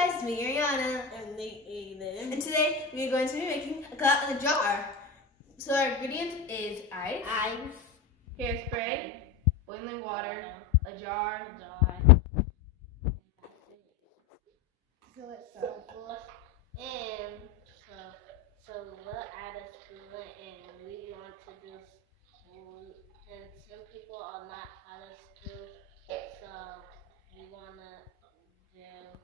Guys, me, Airiana, and Aiden. and today we are going to be making a clout in a jar. So our ingredients is ice, hairspray, boiling water, a jar. So let's start. So we'll add a spoon, and we want to do spoon, and some people are not out of spoon, so we want to do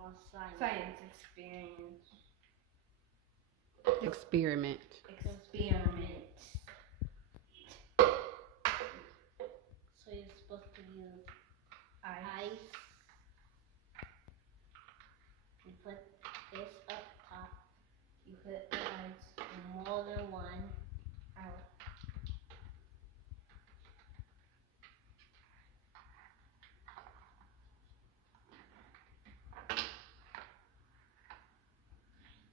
more science Experiment. So you're supposed to use ice. You put this up top. You put the ice in more than one out.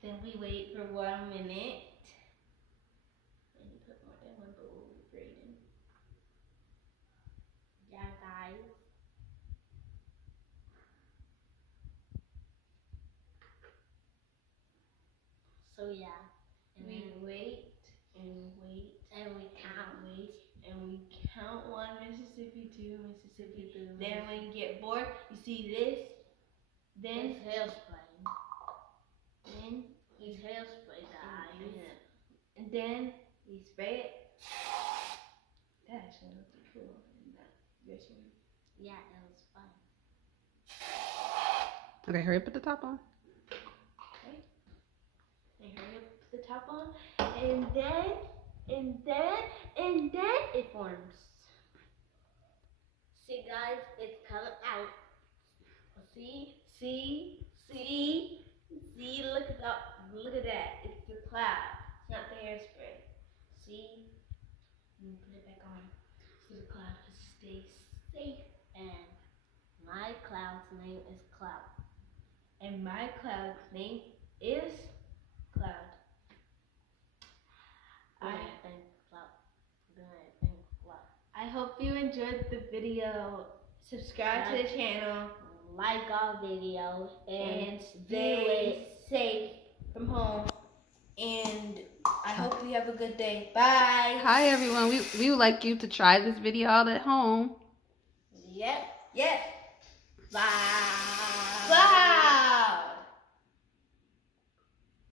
Then we wait for 1 minute. And you put more than one bowl of grating. Yeah, guys. So yeah, and We wait and wait and we count. and we count 1, Mississippi 2, Mississippi 3. Mississippi. Then when you get bored, you see this. Then It's hairspray. then He's hairspray the ice. and then you spray it. That actually looks cool. Yeah, it was fun. Okay, hurry up, put the top on. Okay. And hurry up, put the top on, and then it forms. See, guys, it's coming out. See, look at that. It's the cloud. It's not the hairspray. See? And put it back on so the cloud can stay safe. And my cloud's name is Clout. And my cloud's name is Cloud. I hope you enjoyed the video. Subscribe to the channel. Like our videos And stay safe from home. And I hope you have a good day. Bye. Hi everyone, we would like you to try this video out at home. Yep. Bye. Bye.